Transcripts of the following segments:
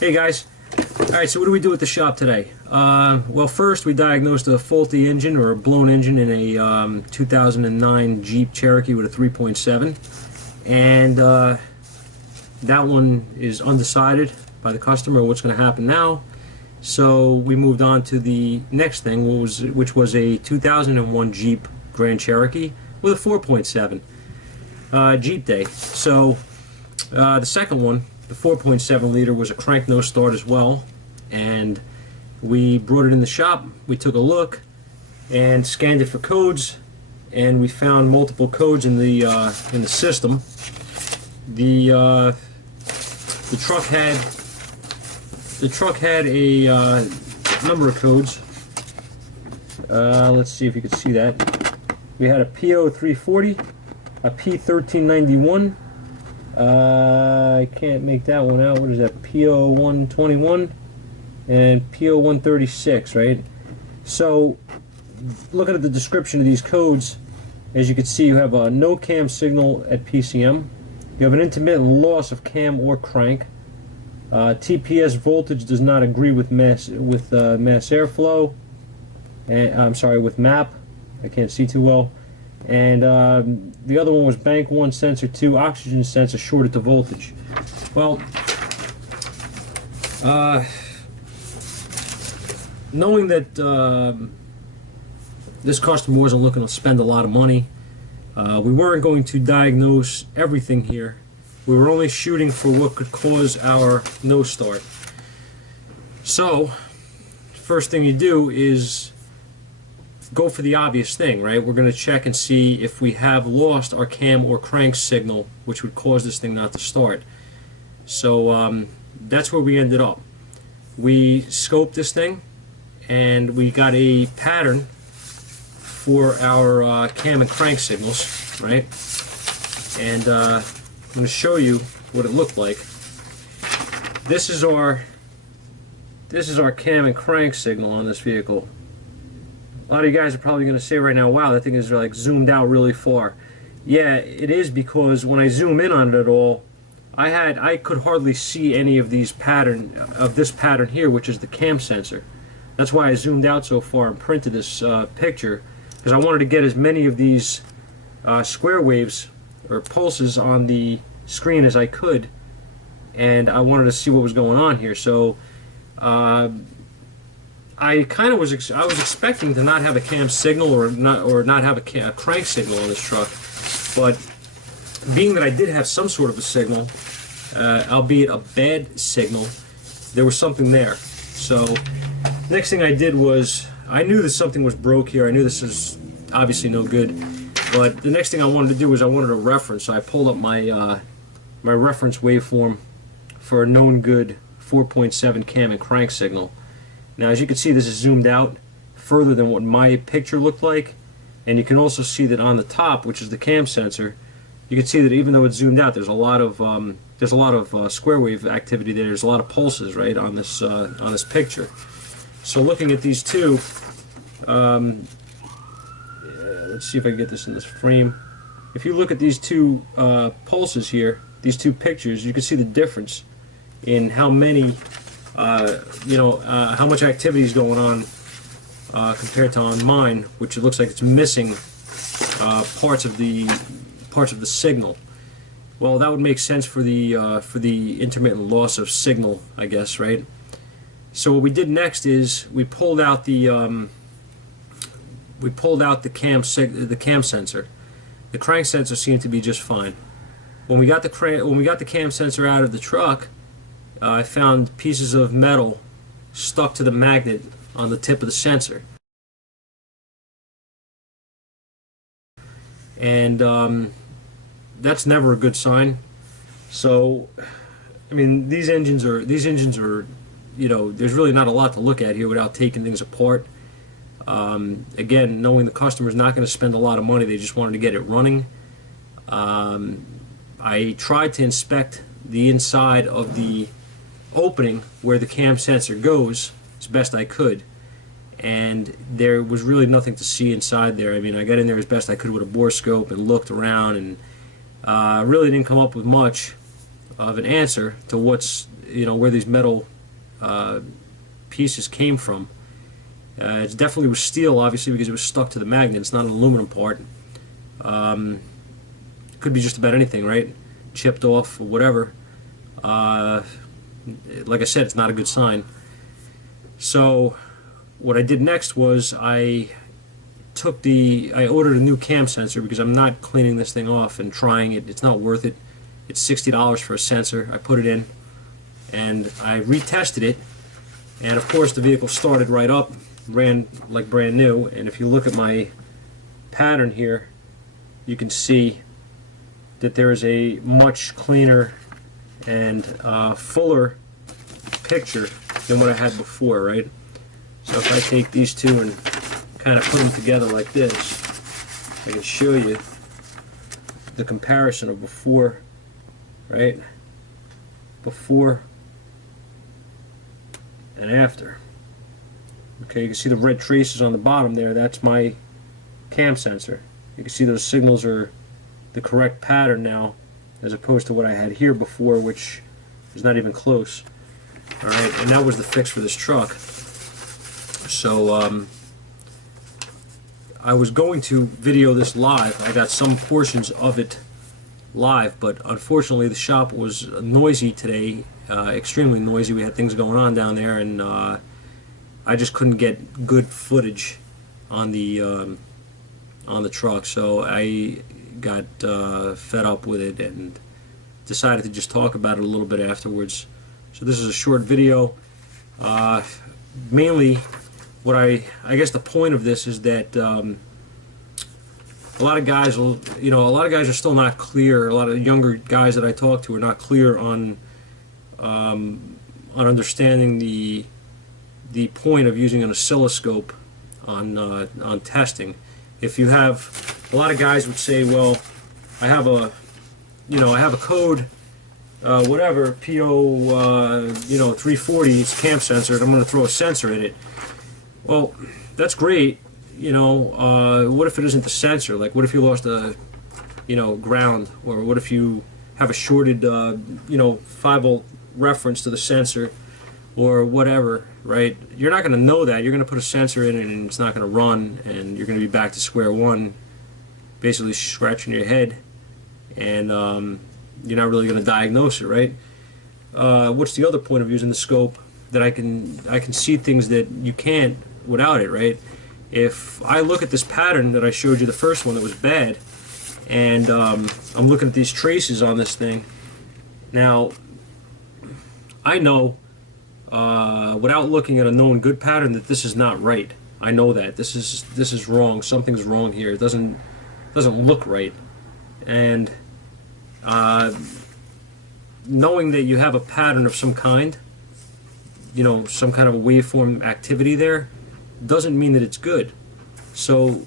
Hey guys. Alright, so what do we do at the shop today? Well, first we diagnosed a faulty engine or a blown engine in a 2009 Jeep Cherokee with a 3.7, and that one is undecided by the customer what's going to happen now. So we moved on to the next thing, which was a 2001 Jeep Grand Cherokee with a 4.7 Jeep Day. So the second one, the 4.7 liter, was a crank no start as well, and we brought it in the shop. We took a look and scanned it for codes, and we found multiple codes in the system. The truck had a number of codes. Let's see if you can see that. We had a PO340, a P1391. I can't make that one out. What is that? PO121 and PO136, right? So, looking at the description of these codes, as you can see, you have a no cam signal at PCM. You have an intermittent loss of cam or crank. TPS voltage does not agree with mass airflow. And I'm sorry, with MAP. I can't see too well. And the other one was bank 1 sensor 2 oxygen sensor shorted to voltage. Well, knowing that this customer wasn't looking to spend a lot of money, we weren't going to diagnose everything here. We were only shooting for what could cause our no start. So, first thing you do is go for the obvious thing, right? We're going to check and see if we have lost our cam or crank signal, which would cause this thing not to start. So that's where we ended up. We scoped this thing, and we got a pattern for our cam and crank signals, right? And I'm going to show you what it looked like. This is our cam and crank signal on this vehicle. A lot of you guys are probably going to say right now, wow, that thing is like zoomed out really far. Yeah, it is, because when I zoom in on it at all, I could hardly see any of this pattern here, which is the cam sensor. That's why I zoomed out so far and printed this picture, because I wanted to get as many of these square waves or pulses on the screen as I could, and I wanted to see what was going on here. So I was expecting to not have a cam signal or not have a crank signal on this truck, but being that I did have some sort of a signal, albeit a bad signal, there was something there. So next thing I did was, I knew that something was broke here. I knew this is obviously no good, but the next thing I wanted to do was I wanted a reference. So I pulled up my my reference waveform for a known good 4.7 cam and crank signal. Now, as you can see, this is zoomed out further than what my picture looked like, and you can also see that on the top, which is the cam sensor, you can see that even though it's zoomed out, there's a lot of square wave activity there. There's a lot of pulses, right, on this picture. So looking at these two, let's see if I can get this in this frame. If you look at these two pulses here, these two pictures, you can see the difference in how many. How much activity is going on compared to on mine, which it looks like it's missing parts of the signal. Well, that would make sense for the intermittent loss of signal, I guess, right? So what we did next is we pulled out the cam sensor. The crank sensor seemed to be just fine. When we got the cam sensor out of the truck, I found pieces of metal stuck to the magnet on the tip of the sensor. And that's never a good sign. So, I mean, these engines are, there's really not a lot to look at here without taking things apart. Again, knowing the customer's not going to spend a lot of money, they just wanted to get it running. I tried to inspect the inside of the opening where the cam sensor goes as best I could, and there was really nothing to see inside there. I mean, I got in there as best I could with a bore scope and looked around, and really didn't come up with much. of an answer to what's, where these metal pieces came from. It definitely was steel, obviously, because it was stuck to the magnet. It's not an aluminum part. Could be just about anything, right? Chipped off or whatever. Like I said, it's not a good sign. So what I did next was I ordered a new cam sensor because I'm not cleaning this thing off and trying it. It's not worth it. It's $60 for a sensor. I put it in and I retested it, and of course the vehicle started right up, ran like brand new. And if you look at my pattern here, you can see that there is a much cleaner and fuller picture than what I had before, right? So if I take these two and kind of put them together like this, I can show you the comparison of before, right? Before and after. Okay, you can see the red traces on the bottom there. That's my cam sensor. You can see those signals are the correct pattern now, as opposed to what I had here before, which is not even close. Alright, and that was the fix for this truck. So I was going to video this live. I got some portions of it live, but unfortunately the shop was noisy today, extremely noisy. We had things going on down there, and I just couldn't get good footage on the truck. So I got fed up with it and decided to just talk about it a little bit afterwards. So this is a short video. Mainly, what I guess the point of this is that a lot of guys will, a lot of guys are still not clear. A lot of younger guys that I talk to are not clear on understanding the point of using an oscilloscope on testing. If you have, a lot of guys would say, well, I have a code, whatever, PO, 340, it's a cam sensor, and I'm going to throw a sensor in it. Well, that's great, what if it isn't the sensor? Like, what if you lost a, ground, or what if you have a shorted, 5-volt reference to the sensor, or whatever, right? You're not going to know that. You're going to put a sensor in it and it's not going to run, and you're going to be back to square one, basically scratching your head, and you're not really going to diagnose it, right? What's the other point of using the scope? That I can see things that you can't without it, right? If I look at this pattern that I showed you, the first one that was bad, and I'm looking at these traces on this thing. Now, I know without looking at a known good pattern that this is not right. I know that this is wrong. Something's wrong here. It doesn't look right, and knowing that you have a pattern of some kind, some kind of a waveform activity there, doesn't mean that it's good. So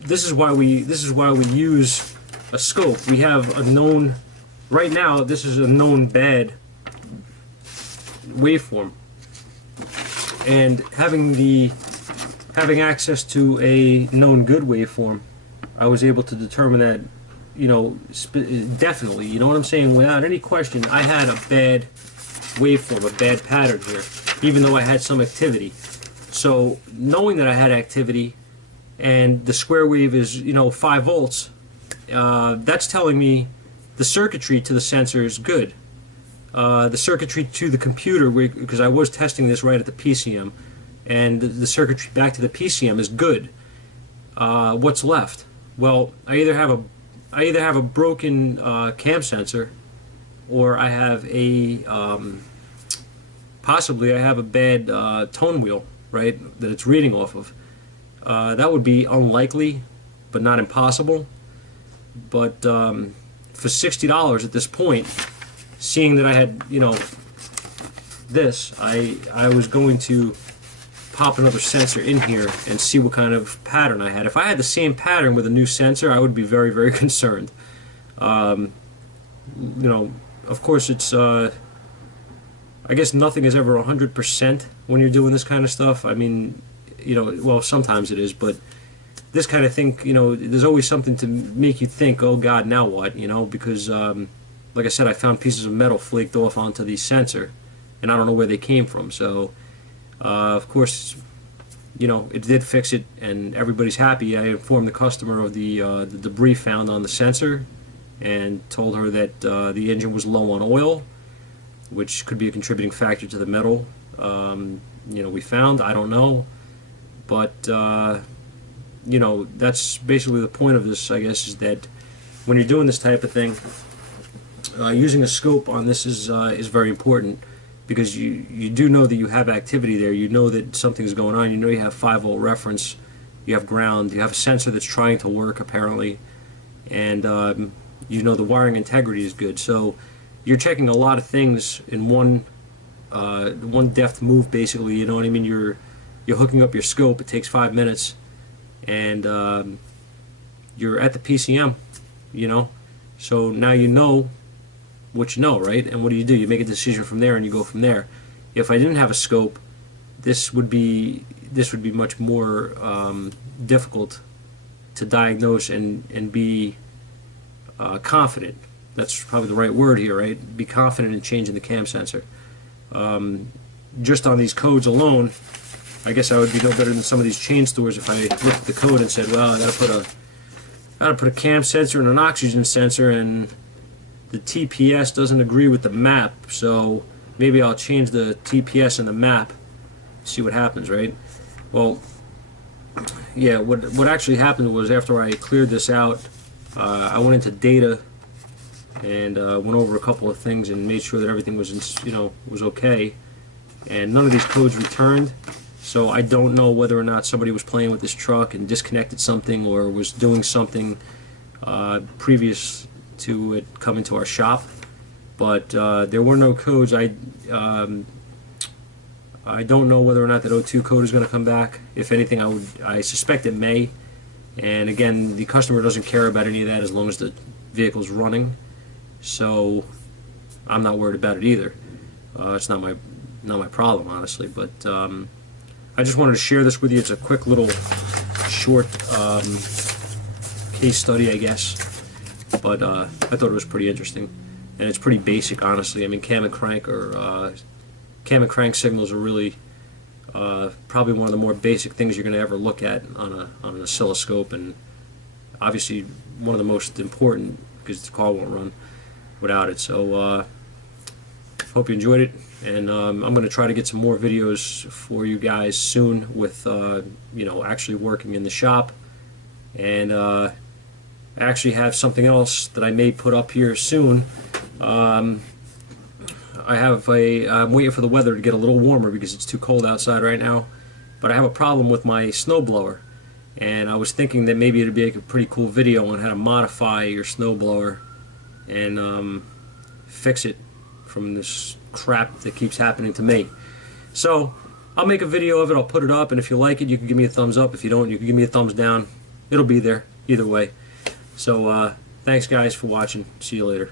this is why we use a scope. We have a known, right now this is a known bad waveform, and having access to a known good waveform, I was able to determine that, definitely, you know what I'm saying, without any question, I had a bad waveform, a bad pattern here, even though I had some activity. So knowing that I had activity and the square wave is 5 volts, that's telling me the circuitry to the sensor is good. The circuitry to the computer, because I was testing this right at the PCM, and the circuitry back to the PCM is good. What's left? Well, I either have a broken cam sensor, or I have a possibly I have a bad tone wheel, right, that it's reading off of. That would be unlikely, but not impossible. But for $60 at this point, seeing that I had this, I was going to pop another sensor in here and see what kind of pattern I had. If I had the same pattern with a new sensor, I would be very, very concerned. Of course, it's I guess nothing is ever 100% when you're doing this kind of stuff. I mean, well, sometimes it is, but this kind of thing, there's always something to make you think, oh God, now what? Because like I said, I found pieces of metal flaked off onto the sensor, and I don't know where they came from. So, of course, you know, it did fix it, and everybody's happy. I informed the customer of the debris found on the sensor, and told her that the engine was low on oil, which could be a contributing factor to the metal. You know, we found, I don't know, but you know, that's basically the point of this, I guess, is that when you're doing this type of thing, using a scope on this is very important, because you do know that you have activity there. You know that something's going on. You know you have 5-volt reference, you have ground, you have a sensor that's trying to work apparently, and you know the wiring integrity is good. So you're checking a lot of things in one deft move, basically. You know what I mean? You're hooking up your scope. It takes 5 minutes, and you're at the PCM. You know, so now you know what you know, right? And what do? You make a decision from there, and you go from there. If I didn't have a scope, this would be much more difficult to diagnose and be confident. That's probably the right word here, right? Be confident in changing the cam sensor. Just on these codes alone, I guess I would be no better than some of these chain stores if I looked at the code and said, well, I gotta put a cam sensor and an oxygen sensor, and the TPS doesn't agree with the map, so maybe I'll change the TPS and the map, see what happens, right? Well, yeah, what actually happened was, after I cleared this out, I went into data and went over a couple of things and made sure that everything was, you know, was okay, and none of these codes returned. So I don't know whether or not somebody was playing with this truck and disconnected something, or was doing something previous to it coming to our shop. But there were no codes. I don't know whether or not that O2 code is going to come back. If anything, I suspect it may. And again, the customer doesn't care about any of that as long as the vehicle's running. So I'm not worried about it either. It's not my problem, honestly. But I just wanted to share this with you. It's a quick little short case study, I guess. But I thought it was pretty interesting, and it's pretty basic, honestly. I mean, cam and crank signals are really probably one of the more basic things you're going to ever look at on an oscilloscope, and obviously one of the most important, because the car won't run without it. So hope you enjoyed it, and I'm going to try to get some more videos for you guys soon with you know, actually working in the shop. And I actually have something else that I may put up here soon. I'm waiting for the weather to get a little warmer because it's too cold outside right now. But I have a problem with my snowblower, and I was thinking that maybe it'd be like a pretty cool video on how to modify your snowblower and fix it from this crap that keeps happening to me. So I'll make a video of it. I'll put it up, and if you like it, you can give me a thumbs up. If you don't, you can give me a thumbs down. It'll be there either way. So thanks guys for watching. See you later.